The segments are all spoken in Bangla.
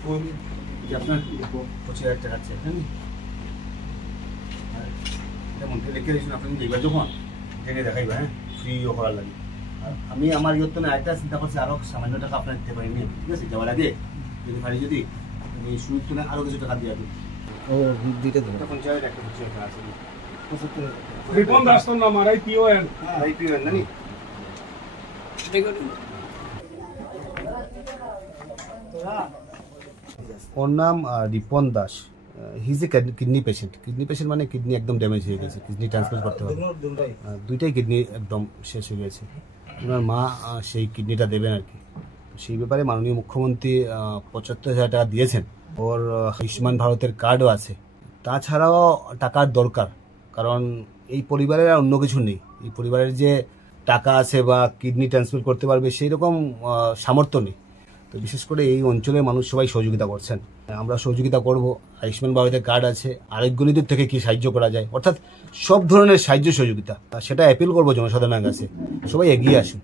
দেখুন যে আপনার 25,000 টাকা আছে জানি এটা মধ্যে লিখে দিয়েছেন আপনি দেখবেন যখন দেখে দেখাইবা হ্যাঁ ফ্রিও করার লাগে আর আমি আমার ইয়ত না একটা চিন্তা করছি আরও সামান্য টাকা আপনার দিতে পারিনি ঠিক আছে যাওয়ার আগে যদি পারি যদি আমি শুরুর তুলে আরও কিছু টাকা দিয়ে দিই ও দিতে দেবো তখন চাই একটা 25,000 টাকা আছে রিপন দাস তো নাম আর আইপিওএন আইপিএন জানি ওর নাম Ripon Das he is a kidney patient মানে কিডনি একদম ড্যামেজ হয়ে গেছে কিডনি ট্রান্সপ্লান্ট করতে হবে দুইটাই কিডনি একদম শেষ হয়ে গেছে ওনার মা সেই কিডনিটা দেবেন আর কি সেই ব্যাপারে মাননীয় মুখ্যমন্ত্রী 75,000 টাকা দিয়েছেন ওর আয়ুষ্মান ভারতের কার্ডও আছে তাছাড়াও টাকার দরকার কারণ এই পরিবারের আর অন্য কিছু নেই এই পরিবারের যে টাকা আছে বা কিডনি ট্রান্সপ্লান্ট করতে পারবে সেই রকম সামর্থ্য নেই তো বিশেষ করে এই অঞ্চলের মানুষ সবাই সহযোগিতা করছেন আমরা সহযোগিতা করব আয়ুষ্মান ভারতের কার্ড আছে আরোগ্য নীতির থেকে কি সাহায্য করা যায় অর্থাৎ সব ধরনের সাহায্য সহযোগিতা সেটা অ্যাপিল করবো জনসাধারণের কাছে সবাই এগিয়ে আসুন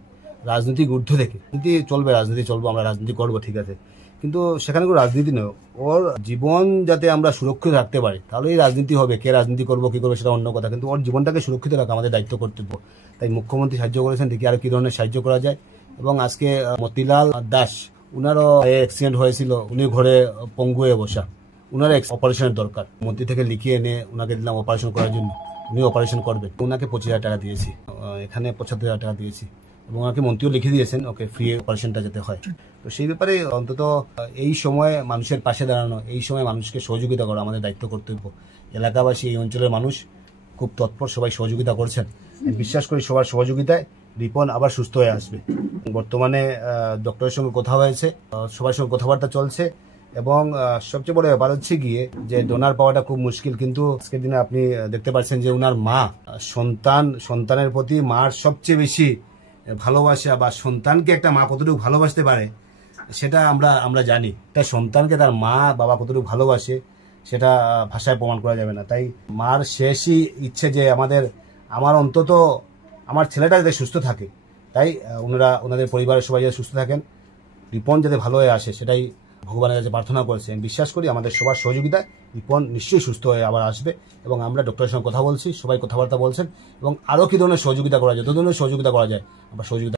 রাজনৈতিক ঊর্ধ্ব থেকে কিন্তু চলবে রাজনীতি চলবো আমরা রাজনীতি করবো ঠিক আছে কিন্তু সেখানে কোনো রাজনীতি নয় ওর জীবন যাতে আমরা সুরক্ষিত রাখতে পারি তাহলেই রাজনীতি হবে কে রাজনীতি করবো কি করবে সেটা অন্য কথা কিন্তু ওর জীবনটাকে সুরক্ষিত রাখা আমাদের দায়িত্ব কর্তব্য তাই মুখ্যমন্ত্রী সাহায্য করেছেন দেখি আর কি ধরনের সাহায্য করা যায় এবং আজকে মতিলাল দাস উনারও অ্যাক্সিডেন্ট হয়েছিল উনি ঘরে পঙ্গু হয়ে বসা উনার অপারেশনের দরকার মন্ত্রী থেকে লিখিয়ে এনে উনাকে দিলাম অপারেশন করার জন্য উনি অপারেশন করবেন উনাকে 25,000 টাকা দিয়েছি এখানে 75,000 টাকা দিয়েছি এবং ওনাকে মন্ত্রীও লিখে দিয়েছেন ওকে ফ্রি অপারেশনটা যেতে হয় তো সেই ব্যাপারে অন্তত এই সময় মানুষের পাশে দাঁড়ানো এই সময় মানুষকে সহযোগিতা করা আমাদের দায়িত্ব কর্তব্য এলাকাবাসী এই অঞ্চলের মানুষ খুব তৎপর সবাই সহযোগিতা করছেন বিশ্বাস করি সবার সহযোগিতায় রিপন আবার সুস্থ হয়ে আসবে বর্তমানে ডক্টরের সঙ্গে কথা হয়েছে সবার সঙ্গে কথাবার্তা চলছে এবং সবচেয়ে বড় ব্যাপার হচ্ছে গিয়ে যে ডোনার পাওয়াটা খুব মুশকিল কিন্তু আজকের দিনে আপনি দেখতে পাচ্ছেন যে ওনার মা সন্তানের প্রতি মার সবচেয়ে বেশি ভালোবাসা বা সন্তানকে একটা মা কতটুকু ভালোবাসতে পারে সেটা আমরা জানি তাই সন্তানকে তার মা বাবা কতটুকু ভালোবাসে সেটা ভাষায় প্রমাণ করা যাবে না তাই মার শেষই ইচ্ছে যে আমার অন্তত আমার ছেলেটা যাতে সুস্থ থাকে তাই ওনাদের পরিবারের সবাই যাতে সুস্থ থাকেন রিপন যাতে ভালো হয়ে আসে সেটাই ভগবানের কাছে প্রার্থনা করেছেন বিশ্বাস করি আমাদের সবার সহযোগিতায় রিপন নিশ্চয়ই সুস্থ হয়ে আবার আসবে এবং আমরা ডক্টরের সঙ্গে কথা বলছি সবাই কথাবার্তা বলছেন এবং আরও কি ধরনের সহযোগিতা করা যায় যত ধরনের সহযোগিতা করা যায় আমরা সহযোগিতা